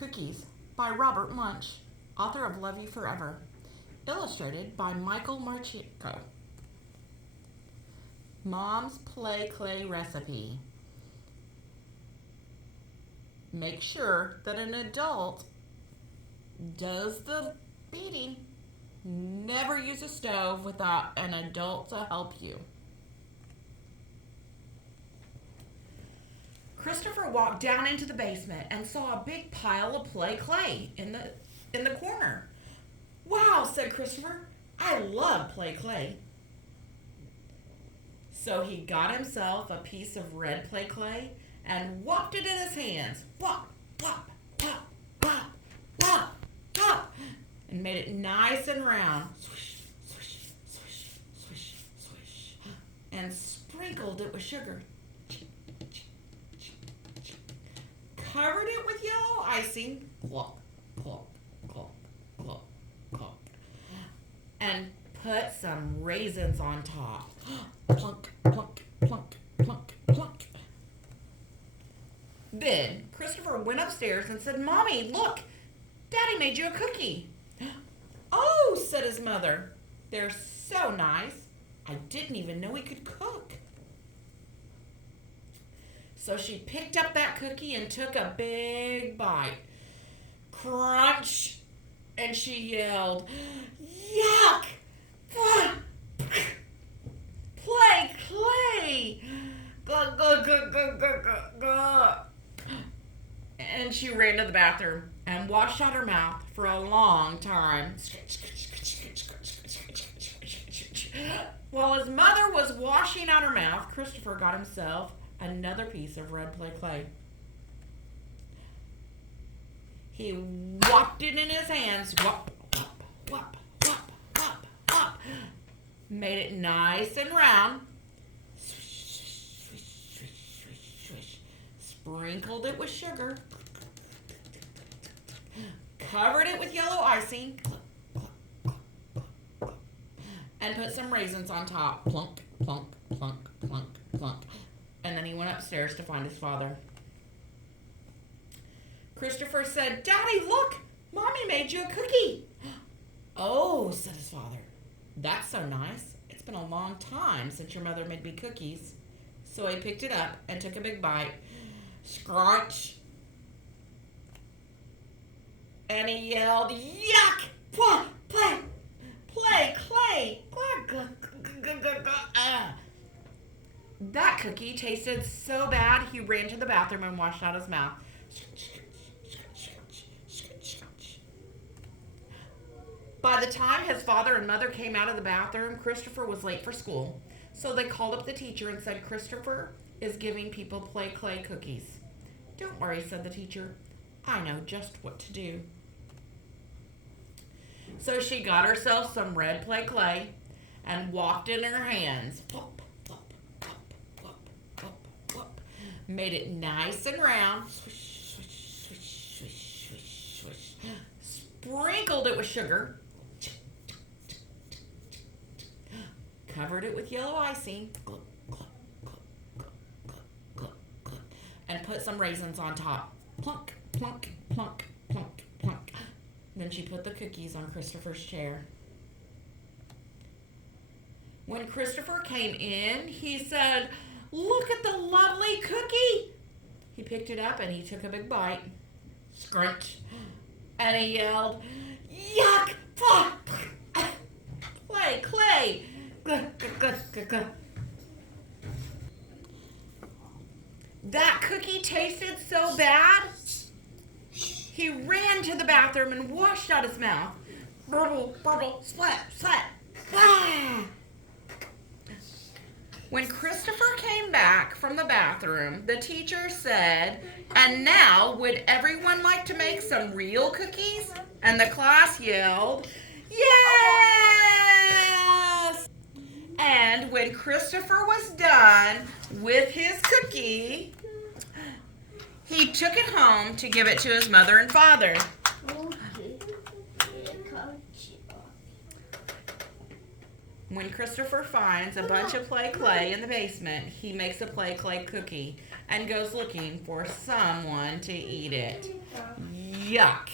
Cookies by Robert Munsch, author of Love You Forever. Illustrated by Martchenko. Mom's Play Clay Recipe. Make sure that an adult does the beating. Never use a stove without an adult to help you. Christopher walked down into the basement and saw a big pile of play clay in the corner. "Wow," said Christopher, "I love play clay." So he got himself a piece of red play clay and whopped it in his hands. Whop, whop, whop, whop, whop, whop, and made it nice and round. Swish, swish, swish, swish, swish, and sprinkled it with sugar. Covered it with yellow icing. Clop, clop, clop, clop, clop, and put some raisins on top. Plunk, plunk, plunk, plunk, plunk. Then Christopher went upstairs and said, "Mommy, look, Daddy made you a cookie." "Oh," said his mother, "they're so nice. I didn't even know he could cook." So she picked up that cookie and took a big bite. Crunch! And she yelled, "Yuck! Play clay! Gah, gah, gah, gah, gah, gah, gah." And she ran to the bathroom and washed out her mouth for a long time. While his mother was washing out her mouth, Christopher got himself another piece of red play clay. He whopped it in his hands. Whop, whop, whop, whop, whop, whop. Made it nice and round. Swish, swish, swish, swish, swish. Sprinkled it with sugar. Covered it with yellow icing. And put some raisins on top. Plunk, plunk, plunk, plunk, plunk. And then he went upstairs to find his father. Christopher said, "Daddy, look! Mommy made you a cookie." "Oh," said his father, "that's so nice. It's been a long time since your mother made me cookies." So he picked it up and took a big bite. Scrunch! And he yelled, "Yuck! Play clay! That cookie tasted so bad, he ran to the bathroom and washed out his mouth. By the time his father and mother came out of the bathroom, Christopher was late for school. So they called up the teacher and said, "Christopher is giving people play clay cookies." "Don't worry," said the teacher. "I know just what to do." So she got herself some red play clay and whopped it in her hands. Whoop, whoop, whoop, whoop, whoop, whoop. Made it nice and round. Swish, swish, swish, swish, swish, swish. Sprinkled it with sugar. Covered it with yellow icing. And put some raisins on top. Plunk, plunk, plunk, plunk, plunk. Then she put the cookies on Christopher's chair. When Christopher came in, he said, "Look at the lovely cookie." He picked it up and he took a big bite. Scrunch. And he yelled, "Yuck! Play clay! That cookie tasted so bad, he ran to the bathroom and washed out his mouth. Burble, burble, splat, splat. Ah! When Christopher came back from the bathroom, the teacher said, "And now, would everyone like to make some real cookies?" And the class yelled, "Yes!" And when Christopher was done with his cookie, he took it home to give it to his mother and father. When Christopher finds a bunch of play clay in the basement, he makes a play clay cookie and goes looking for someone to eat it. Yuck.